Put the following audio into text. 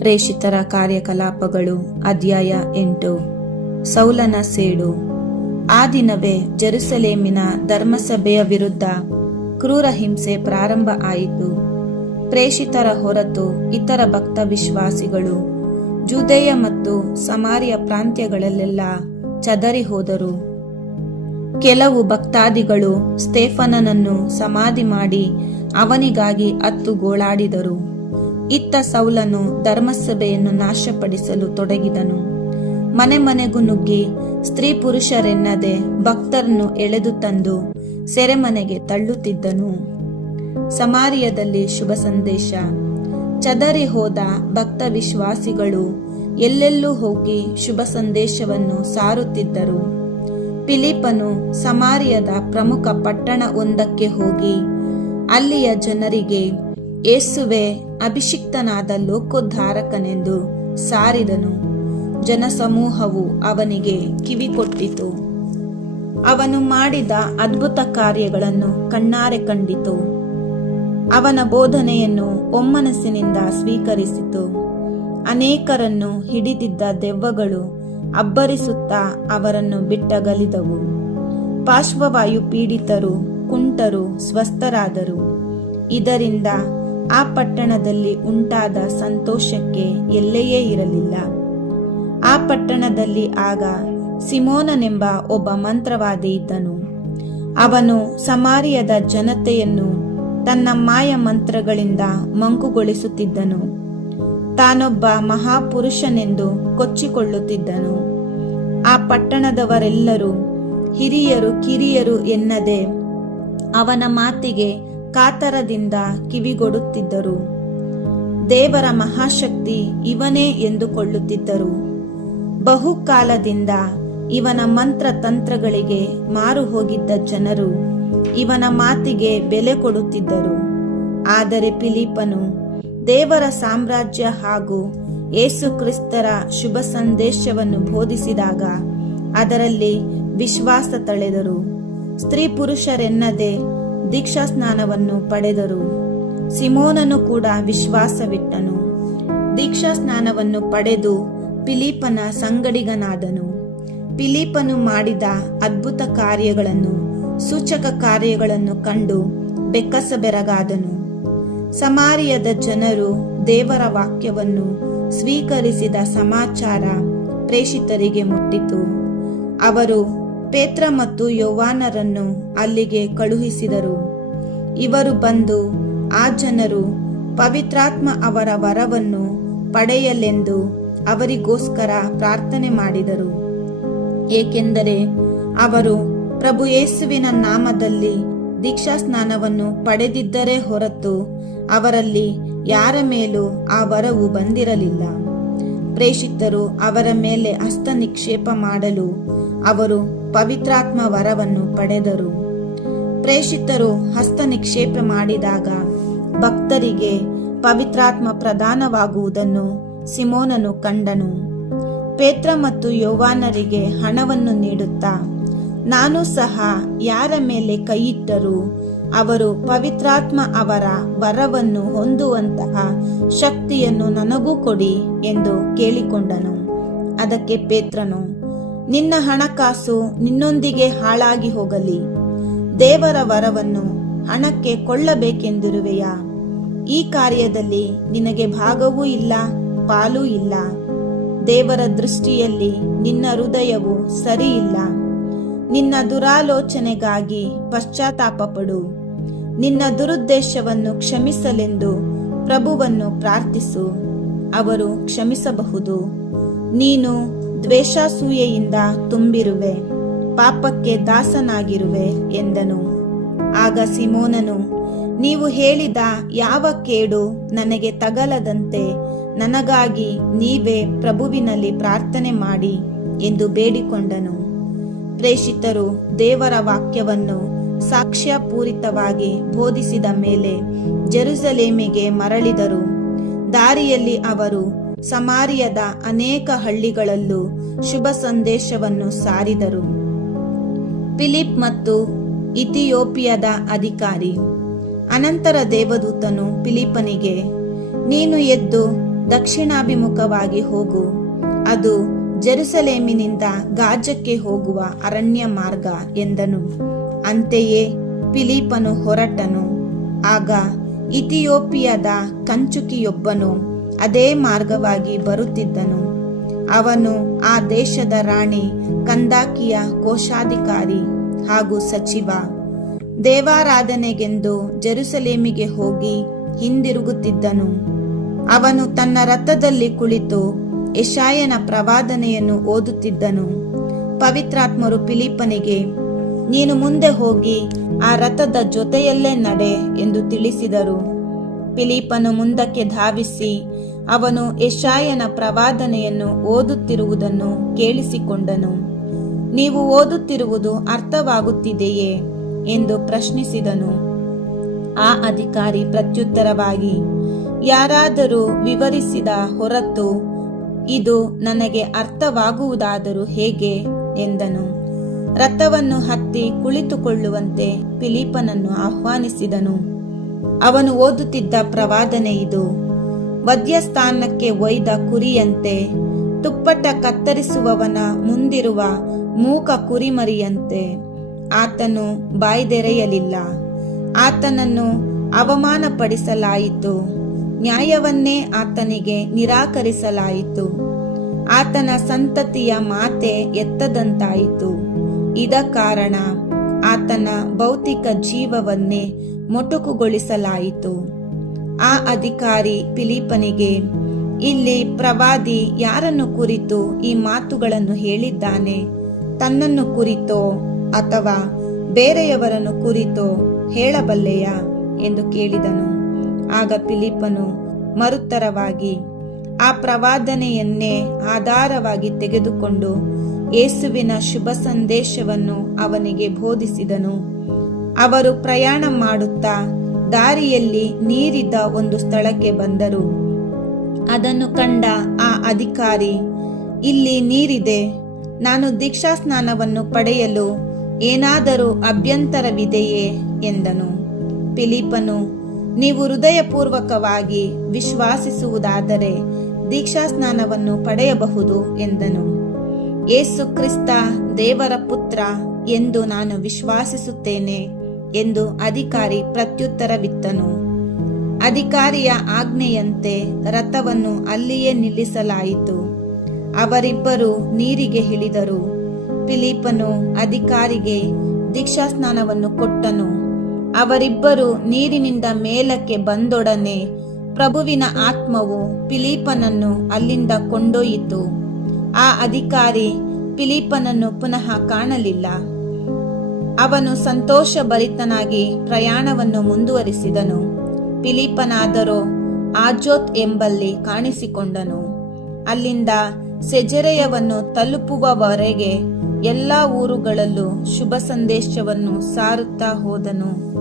ಪ್ರೇಷಿತರ ಕಾರ್ಯಕಲಾಪಗಳು, ಅಧ್ಯಾಯ ಎಂಟು. ಸೌಲನ ಸೇಡು. ಆ ದಿನವೇ ಜೆರುಸಲೇಮಿನ ಧರ್ಮಸಭೆಯ ವಿರುದ್ಧ ಕ್ರೂರ ಹಿಂಸೆ ಪ್ರಾರಂಭ ಆಯಿತು. ಪ್ರೇಷಿತರ ಹೊರತು ಇತರ ಭಕ್ತ ವಿಶ್ವಾಸಿಗಳು, ಜುದೇಯ ಮತ್ತು ಸಮಾರಿಯ ಪ್ರಾಂತ್ಯಗಳಲ್ಲೆಲ್ಲ ಚದರಿ ಹೋದರು. ಕೆಲವು ಭಕ್ತಾದಿಗಳು ಸ್ಟೇಫನನನ್ನು ಸಮಾಧಿ ಮಾಡಿ ಅವನಿಗಾಗಿ ಅತ್ತು ಗೋಳಾಡಿದರು ಇತ್ತ ಸೌಲನು ಧರ್ಮಸಭೆಯನ್ನು ನಾಶಪಡಿಸಲು ತೊಡಗಿದನು. ಮನೆ ಮನೆಗೂ ನುಗ್ಗಿ ಸ್ತ್ರೀ ಪುರುಷರೆನ್ನದೆ ಭಕ್ತರನ್ನು ಎಳೆದು ತಂದು ಸೆರೆಮನೆಗೆ ತಳ್ಳುತ್ತಿದ್ದನು. ಸಮಾರಿಯದಲ್ಲಿ ಶುಭ ಸಂದೇಶ. ಚದರಿ ಹೋದ ಭಕ್ತ ವಿಶ್ವಾಸಿಗಳು ಎಲ್ಲೆಲ್ಲೂ ಹೋಗಿ ಶುಭ ಸಂದೇಶವನ್ನು ಸಾರುತ್ತಿದ್ದರು. ಫಿಲಿಪನು ಸಮಾರಿಯದ ಪ್ರಮುಖ ಪಟ್ಟಣ ಒಂದಕ್ಕೆ ಹೋಗಿ ಅಲ್ಲಿಯ ಜನರಿಗೆ ಯೇಸುವೆ, ಅಭಿಷಿಕ್ತನಾದ ಲೋಕೋದ್ಧಾರಕನೆಂದು ಸಾರಿದನು. ಜನಸಮೂಹವು ಅವನಿಗೆ ಕಿವಿಕೊಟ್ಟಿತು ಅವನು ಮಾಡಿದ ಅದ್ಭುತ ಕಾರ್ಯಗಳನ್ನು ಕಣ್ಣಾರೆ ಕಂಡಿತು. ಅವನ ಬೋಧನೆಯನ್ನು ಒಮ್ಮನಸ್ಸಿನಿಂದ ಸ್ವೀಕರಿಸಿತು. ಅನೇಕರನ್ನು ಹಿಡಿದಿದ್ದ ದೆವ್ವಗಳು ಅಬ್ಬರಿಸುತ್ತಾ ಅವರನ್ನು ಬಿಟ್ಟಗಲಿದವು. ಪಾರ್ಶ್ವವಾಯು ಪೀಡಿತರು, ಕುಂಟರು, ಸ್ವಸ್ಥರಾದರು. ಇದರಿಂದ ಆ ಪಟ್ಟಣದಲ್ಲಿ ಉಂಟಾದ ಸಂತೋಷಕ್ಕೆ ಎಲ್ಲೆಯೇ ಇರಲಿಲ್ಲ. ಆ ಪಟ್ಟಣದಲ್ಲಿ ಆಗ ಸಿಮೋನನೆಂಬ ಒಬ್ಬ ಮಂತ್ರವಾದಿ ಇದ್ದನು. ಅವನು ಸಮಾರಿಯದ ಜನತೆಯನ್ನು ತನ್ನ ಮಾಯ ಮಂತ್ರಗಳಿಂದ ಮಂಕುಗೊಳಿಸುತ್ತಿದ್ದನು. ತಾನೊಬ್ಬ ಮಹಾಪುರುಷನೆಂದು ಕೊಚ್ಚಿಕೊಳ್ಳುತ್ತಿದ್ದನು. ಆ ಪಟ್ಟಣದವರೆಲ್ಲರೂ ಹಿರಿಯರು ಕಿರಿಯರು ಎನ್ನದೆ ಅವನ ಮಾತಿಗೆ ಕಾತರದಿಂದ ಕಿವಿಗೊಡುತ್ತಿದ್ದರು. ದೇವರ ಮಹಾಶಕ್ತಿ ಇವನೇ ಎಂದುಕೊಳ್ಳುತ್ತಿದ್ದರು. ಬಹುಕಾಲದಿಂದ ಇವನ ಮಂತ್ರ ತಂತ್ರಗಳಿಗೆ ಮಾರು ಹೋಗಿದ್ದ ಜನರು ಇವನ ಮಾತಿಗೆ ಬೆಲೆ ಕೊಡುತ್ತಿದ್ದರು. ಆದರೆ ಫಿಲಿಪನು ದೇವರ ಸಾಮ್ರಾಜ್ಯ ಹಾಗೂ ಯೇಸು ಕ್ರಿಸ್ತರ ಶುಭ ಸಂದೇಶವನ್ನು ಬೋಧಿಸಿದಾಗ ಅದರಲ್ಲಿ ವಿಶ್ವಾಸ ತಳೆದರು. ಸ್ತ್ರೀ ಪುರುಷರೆನ್ನದೆ ದೀಕ್ಷಾ ಸ್ನಾನವನ್ನು ಪಡೆದರು. ಸಿಮೋನನು ಕೂಡ ವಿಶ್ವಾಸವಿಟ್ಟನು. ದೀಕ್ಷಾ ಸ್ನಾನವನ್ನು ಪಡೆದು ಪಿಲೀಪನ ಸಂಗಡಿಗನಾದನು. ಪಿಲೀಪನು ಮಾಡಿದ ಅದ್ಭುತ ಕಾರ್ಯಗಳನ್ನು, ಸೂಚಕ ಕಾರ್ಯಗಳನ್ನು ಕಂಡು ಬೆಕ್ಕಸಬೆರಗಾದನು. ಸಮಾರಿಯದ ಜನರು ದೇವರ ವಾಕ್ಯವನ್ನು ಸ್ವೀಕರಿಸಿದ ಸಮಾಚಾರ ಪ್ರೇಷಿತರಿಗೆ ಮುಟ್ಟಿತು. ಅವರು ಪೇತ್ರ ಮತ್ತು ಯೋವಾನರನ್ನು ಅಲ್ಲಿಗೆ ಕಳುಹಿಸಿದರು. ಇವರು ಬಂದು ಆ ಜನರು ಪವಿತ್ರಾತ್ಮ ಅವರ ವರವನ್ನು ಪಡೆಯಲೆಂದು ಅವರಿಗೋಸ್ಕರ ಪ್ರಾರ್ಥನೆ ಮಾಡಿದರು. ಏಕೆಂದರೆ ಅವರು ಪ್ರಭು ಯೇಸುವಿನ ನಾಮದಲ್ಲಿ ದೀಕ್ಷಾ ಸ್ನಾನವನ್ನು ಪಡೆದಿದ್ದರೆ ಹೊರತು ಅವರಲ್ಲಿ ಯಾರ ಮೇಲೂ ಆ ವರವು ಬಂದಿರಲಿಲ್ಲ. ಪ್ರೇಷಿತರು ಅವರ ಮೇಲೆ ಹಸ್ತ ನಿಕ್ಷೇಪ ಮಾಡಲು ಅವರು ಪವಿತ್ರಾತ್ಮ ವರವನ್ನು ಪಡೆದರು. ಪ್ರೇಷಿತರು ಹಸ್ತ ನಿಕ್ಷೇಪ ಮಾಡಿದಾಗ ಭಕ್ತರಿಗೆ ಪವಿತ್ರಾತ್ಮ ಪ್ರದಾನವಾಗುವುದನ್ನು ಸಿಮೋನನು ಕಂಡನು. ಪೇತ್ರ ಮತ್ತು ಯೌವಾನರಿಗೆ ಹಣವನ್ನು ನೀಡುತ್ತಾ, ನಾನು ಸಹ ಯಾರ ಮೇಲೆ ಕೈಯಿಟ್ಟರೂ ಅವರು ಪವಿತ್ರಾತ್ಮ ಅವರ ವರವನ್ನು ಹೊಂದುವಂತಹ ಶಕ್ತಿಯನ್ನು ನನಗೂ ಕೊಡಿ ಎಂದು ಕೇಳಿಕೊಂಡನು. ಅದಕ್ಕೆ ಪೇತ್ರನು ನಿನ್ನ ಹಣಕಾಸು ನಿನ್ನೊಂದಿಗೆ ಹಾಳಾಗಿ ಹೋಗಲಿ. ದೇವರ ವರವನ್ನು ಹಣಕ್ಕೆ ಕೊಳ್ಳಬೇಕೆಂದಿರುವೆಯಾ? ಈ ಕಾರ್ಯದಲ್ಲಿ ನಿನಗೆ ಭಾಗವೂ ಇಲ್ಲ, ಪಾಲೂ ಇಲ್ಲ. ದೇವರ ದೃಷ್ಟಿಯಲ್ಲಿ ನಿನ್ನ ಹೃದಯವು ಸರಿಯಿಲ್ಲ. ನಿನ್ನ ದುರಾಲೋಚನೆಗಾಗಿ ಪಶ್ಚಾತ್ತಾಪಪಡು. ನಿನ್ನ ದುರುದ್ದೇಶವನ್ನು ಕ್ಷಮಿಸಲೆಂದು ಪ್ರಭುವನ್ನು ಪ್ರಾರ್ಥಿಸು. ಅವರು ಕ್ಷಮಿಸಬಹುದು. ನೀನು ದ್ವೇಷಾಸೂಯೆಯಿಂದ ತುಂಬಿರುವೆ, ಪಾಪಕ್ಕೆ ದಾಸನಾಗಿರುವೆ ಎಂದನು. ಆಗ ಸಿಮೋನನು, ನೀವು ಹೇಳಿದ ಯಾವ ಕೇಡು ನನಗೆ ತಗಲದಂತೆ ನನಗಾಗಿ ನೀವೇ ಪ್ರಭುವಿನಲ್ಲಿ ಪ್ರಾರ್ಥನೆ ಮಾಡಿ ಎಂದು ಬೇಡಿಕೊಂಡನು. ಪ್ರೇಷಿತರು ದೇವರ ವಾಕ್ಯವನ್ನು ಸಾಕ್ಷ್ಯಪೂರಿತವಾಗಿ ಬೋಧಿಸಿದ ಮೇಲೆ ಜೆರುಸಲೇಮಿಗೆ ಮರಳಿದರು. ದಾರಿಯಲ್ಲಿ ಅವರು ಸಮಾರಿಯದ ಅನೇಕ ಹಳ್ಳಿಗಳಲ್ಲೂ ಶುಭ ಸಂದೇಶವನ್ನು ಸಾರಿದರು. ಫಿಲಿಪ್ ಮತ್ತು ಇಥಿಯೋಪಿಯದ ಅಧಿಕಾರಿ. ಅನಂತರ ದೇವದೂತನು ಫಿಲಿಪನಿಗೆ ನೀನು ಎದ್ದು ದಕ್ಷಿಣಾಭಿಮುಖವಾಗಿ ಹೋಗು. ಅದು ಜೆರುಸಲೇಮಿನಿಂದ ಗಾಜಕ್ಕೆ ಹೋಗುವ ಅರಣ್ಯ ಮಾರ್ಗ ಎಂದನು. ಅಂತೆಯೇ ಫಿಲಿಪನು ಹೊರಟನು. ಆಗ ಇಥಿಯೋಪಿಯದ ಕಂಚುಕಿಯೊಬ್ಬನು ಅದೇ ಮಾರ್ಗವಾಗಿ ಬರುತ್ತಿದ್ದನು. ಅವನು ಆ ದೇಶದ ರಾಣಿ ಕಂದಾಕಿಯ ಕೋಶಾಧಿಕಾರಿ ಹಾಗೂ ಸಚಿವ. ದೇವಾರಾಧನೆಗೆಂದು ಜೆರುಸಲೇಮಿಗೆ ಹೋಗಿ ಹಿಂದಿರುಗುತ್ತಿದ್ದನು. ಅವನು ತನ್ನ ರಥದಲ್ಲಿ ಕುಳಿತು ಯಶಾಯನ ಪ್ರವಾದನೆಯನ್ನು ಓದುತ್ತಿದ್ದನು. ಪವಿತ್ರಾತ್ಮರು ಫಿಲಿಪ್ಪನಿಗೆ, ನೀನು ಮುಂದೆ ಹೋಗಿ ಆ ರಥದ ಜೊತೆಯಲ್ಲೇ ನಡೆ ಎಂದು ತಿಳಿಸಿದರು. ಫಿಲಿಪನು ಮುಂದಕ್ಕೆ ಧಾವಿಸಿ ಅವನು ಯಶಾಯನ ಪ್ರವಾದನೆಯನ್ನು ಓದುತ್ತಿರುವುದನ್ನು ಕೇಳಿಸಿಕೊಂಡನು. ನೀವು ಓದುತ್ತಿರುವುದು ಅರ್ಥವಾಗುತ್ತಿದೆಯೇ? ಎಂದು ಪ್ರಶ್ನಿಸಿದನು. ಆ ಅಧಿಕಾರಿ ಪ್ರತ್ಯುತ್ತರವಾಗಿ, ಯಾರಾದರೂ ವಿವರಿಸಿದ ಹೊರತು ಇದು ನನಗೆ ಅರ್ಥವಾಗುವುದಾದರೂ ಹೇಗೆ? ಎಂದನು. ರಥವನ್ನು ಹತ್ತಿ ಕುಳಿತುಕೊಳ್ಳುವಂತೆ ಫಿಲಿಪನನ್ನು ಆಹ್ವಾನಿಸಿದನು. ಅವನು ಓದುತ್ತಿದ್ದ ಪ್ರವಾದನೆ ಇದು. ವಧ್ಯಸ್ಥಾನಕ್ಕೆ ಒಯ್ದ ಕುರಿಯಂತೆ, ತುಪ್ಪಟ ಕತ್ತರಿಸುವವನ ಮುಂದಿರುವ ಮೂಕ ಕುರಿಮರಿಯಂತೆ. ಆತನು ಬಾಯ್ದೆರೆಯಲಿಲ್ಲ. ಆತನನ್ನು ಅವಮಾನಪಡಿಸಲಾಯಿತು. ನ್ಯಾಯವನ್ನೇ ಆತನಿಗೆ ನಿರಾಕರಿಸಲಾಯಿತು. ಆತನ ಸಂತತಿಯ ಮಾತೆ ಎತ್ತದಂತಾಯಿತು. ಇದ ಕಾರಣ ಆತನ ಭೌತಿಕ ಜೀವವನ್ನೇ ಮೊಟಕುಗೊಳಿಸಲಾಯಿತು. ಆ ಅಧಿಕಾರಿ ಫಿಲಿಪನಿಗೆ ಇಲ್ಲಿ ಪ್ರವಾದಿ ಯಾರನ್ನು ಕುರಿತು ಈ ಮಾತುಗಳನ್ನು ಹೇಳಿದ್ದಾನೆ? ತನ್ನನ್ನು ಕುರಿತೋ ಅಥವಾ ಬೇರೆಯವರನ್ನು ಕುರಿತೋ ಹೇಳಬಲ್ಲೆಯ? ಎಂದು ಕೇಳಿದನು. ಆಗ ಫಿಲಿಪನು ಮರುತ್ತರವಾಗಿ, ಆ ಪ್ರವಾದನೆಯನ್ನೇ ಆಧಾರವಾಗಿ ತೆಗೆದುಕೊಂಡು ಯೇಸುವಿನ ಶುಭ ಸಂದೇಶವನ್ನು ಅವನಿಗೆ ಬೋಧಿಸಿದನು. ಅವರು ಪ್ರಯಾಣ ಮಾಡುತ್ತಾ ದಾರಿಯಲ್ಲಿ ನೀರಿದ್ದ ಒಂದು ಸ್ಥಳಕ್ಕೆ ಬಂದರು. ಅದನ್ನು ಕಂಡ ಆ ಅಧಿಕಾರಿ, ಇಲ್ಲಿ ನೀರಿದೆ. ನಾನು ದೀಕ್ಷಾ ಸ್ನಾನವನ್ನು ಪಡೆಯಲು ಏನಾದರೂ ಅಭ್ಯಂತರವಿದೆಯೇ? ಎಂದನು. ಫಿಲಿಪನು ನೀವು ಹೃದಯಪೂರ್ವಕವಾಗಿ ವಿಶ್ವಾಸಿಸುವುದಾದರೆ ದೀಕ್ಷಾ ಸ್ನಾನವನ್ನು ಪಡೆಯಬಹುದು, ಎಂದನು. ಏಸು ಕ್ರಿಸ್ತ ದೇವರ ಪುತ್ರ ಎಂದು ನಾನು ವಿಶ್ವಾಸಿಸುತ್ತೇನೆ. ಎಂದು ಅಧಿಕಾರಿ ಪ್ರತ್ಯುತ್ತರವಿತ್ತನು. ಅಧಿಕಾರಿಯ ಆಜ್ಞೆಯಂತೆ ರಥವನ್ನು ಅಲ್ಲಿಯೇ ನಿಲ್ಲಿಸಲಾಯಿತು. ಅವರಿಬ್ಬರು ನೀರಿಗೆ ಇಳಿದರು. ಫಿಲಿಪನು ಅಧಿಕಾರಿಗೆ ದೀಕ್ಷಾಸ್ನಾನವನ್ನು ಕೊಟ್ಟನು. ಅವರಿಬ್ಬರು ನೀರಿನಿಂದ ಮೇಲಕ್ಕೆ ಬಂದೊಡನೆ ಪ್ರಭುವಿನ ಆತ್ಮವು ಫಿಲಿಪನನ್ನು ಅಲ್ಲಿಂದ ಕೊಂಡೊಯ್ಯಿತು. ಆ ಅಧಿಕಾರಿ ಫಿಲಿಪನನ್ನು ಪುನಃ ಕಾಣಲಿಲ್ಲ. ಅವನು ಸಂತೋಷ ಭರಿತನಾಗಿ ಪ್ರಯಾಣವನ್ನು ಮುಂದುವರಿಸಿದನು. ಫಿಲಿಪನಾದರೋ ಆಜೋತ್ ಎಂಬಲ್ಲಿ ಕಾಣಿಸಿಕೊಂಡನು. ಅಲ್ಲಿಂದ ಸೆಜೆರೆಯವನ್ನು ತಲುಪುವವರೆಗೆ ಎಲ್ಲಾ ಊರುಗಳಲ್ಲೂ ಶುಭ ಸಂದೇಶವನ್ನು ಸಾರುತ್ತಾ ಹೋದನು.